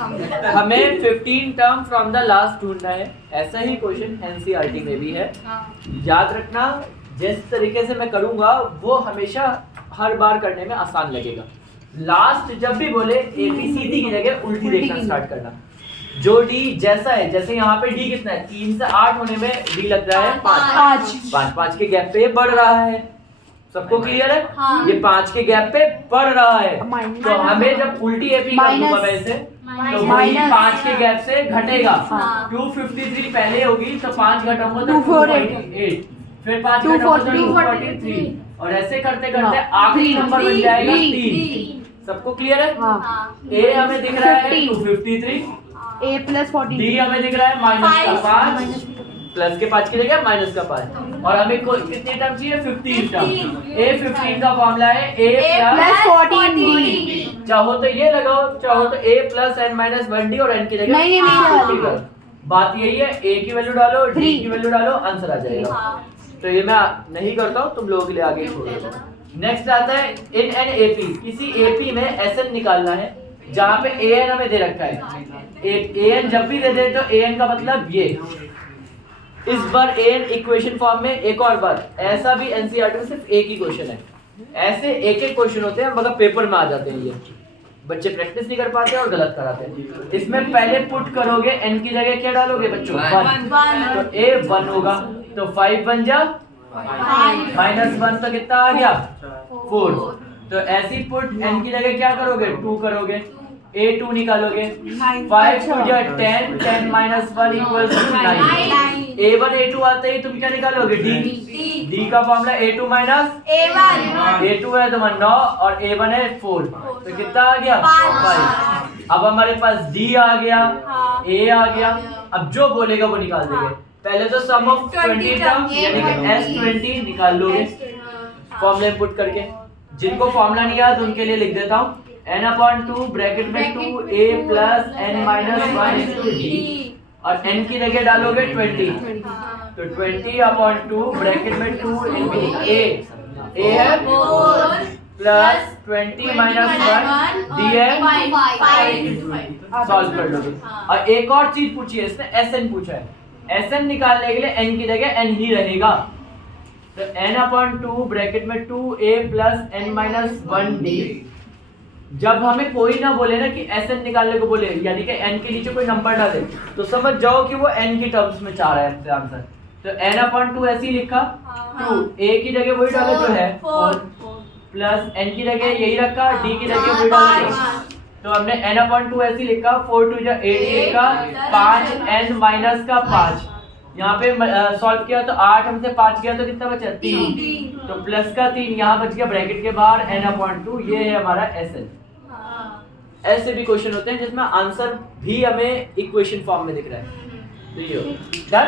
हमें 15 term from the last ढूंढना है। ऐसा ही क्वेश्चन एनसीईआरटी में भी है। याद रखना, जिस तरीके से मैं करूंगा वो हमेशा हर बार करने में आसान लगेगा। लास्ट जब भी बोले एबीसीडी की जगह उल्टी देखना स्टार्ट करना। जो डी जैसा है, जैसे यहाँ पे डी कितना है, 3 से 8 होने में डी लग रहा है 5 के गैप पे बढ़ रहा है। सबको क्लियर है? हाँ। ये 5 के गैप पे बढ़ रहा है, तो हमें जब उल्टी एपी कर दूंगा मैं इसे, तो वही 5 के गैप से घटेगा। 253 पहले होगी तो 5 घटाऊंगा तो 248, फिर 5 घटाऊंगा तो 243, और ऐसे करते करते आखिरी नंबर बन जाएगा 3। सबको क्लियर है? ए हमें दिख रहा है 253, A plus 14, डी हमें दिख रहा है -5, प्लस के 5 की जगह माइनस का 5, और हमें कितने टर्म चाहिए? 15 टर्म। ए 15 का फॉर्मूला है a plus 14D। चाहो तो ये लगाओ, चाहो तो a plus n minus 1d, और n की जगह नहीं, 50 लगाओ। बात यही है, a की वैल्यू डालो, d की वैल्यू डालो, आंसर आ जाएगा। तो ये मैं नहीं करता हूँ, तुम लोगों के लिए आगे छोड़ देता हूँ। नेक्स्ट आता है इन एन एपी। किसी एपी में एसएन निकालना है जहाँ पे एएन हमें दे रखा है। एएन जब भी दे दे तो एएन का मतलब ये। इस बार एएन इक्वेशन फॉर्म में एक और बार, ऐसा भी एनसीईआरटी में सिर्फ एक ही क्वेश्चन है। ऐसे एक एक क्वेश्चन होते हैं मगर पेपर में आ जाते हैं। ये बच्चे प्रैक्टिस नहीं कर पाते और गलत कराते हैं। इसमें पहले पुट करोगे, एन की जगह क्या डालोगे बच्चों? 1। तो ए 1 होगा, तो 5 बन जा, -1 तो कितना आ गया? 4। तो ऐसी पुट एन की जगह क्या करोगे? 2 करोगे, a2 निकालोगे, 5 टू जा 10, 10 - 1 इक्वल्स टू 9। a1 a2 आते ही तुम क्या निकालोगे? d का फॉर्मूला a2 - a2 है तो 9, और a1 है 4, तो कितना आ गया? 5। अब हमारे पास d आ गया, a आ गया। अब जो बोलेगा वो निकाल देंगे। पहले तो सम ऑफ 20 टर्म्स यानी कि s20 निकाल लोगे फॉर्मूला पुट करके। जिनको फॉर्मूला नहीं याद उनके लिए लिख देता हूँ, n/2 ब्रैकेट में 2a प्लस n - 1 d, और n की जगह डालोगे 20, तो 20/2 ब्रैकेट में 2 × a है 4 प्लस 20 - 1 d है 5। सॉल्व कर लोगे। और एक और चीज पूछी है इसने, sn पूछा है। sn निकालने के लिए n की जगह n ही रहेगा, तो n/2 ब्रैकेट में 2a प्लस n - 1 d। जब हमें कोई ना बोले ना कि sn निकालने को बोले, यानी कि n के नीचे कोई नंबर डाले, तो समझ जाओ कि वो n की टर्म्स में चाह रहा है आंसर। तो n/2 ऐसे ही लिखा, 2 a की जगह वही डाला जो है 4, प्लस n की जगह यही रखा, d की जगह वही डाला। तो हमने n/2 ऐसे ही लिखा, 4 2 8 का 5 n माइनस का 5। यहाँ पे सॉल्व किया तो 8 हमसे 5 गया तो कितना बचा? 3, तो प्लस का 3 यहाँ बच गया ब्रैकेट के बाहर n/2। ये है हमारा SN। ऐसे भी क्वेश्चन होते हैं जिसमें आंसर भी हमें इक्वेशन फॉर्म में दिख रहा है। तो ये डन।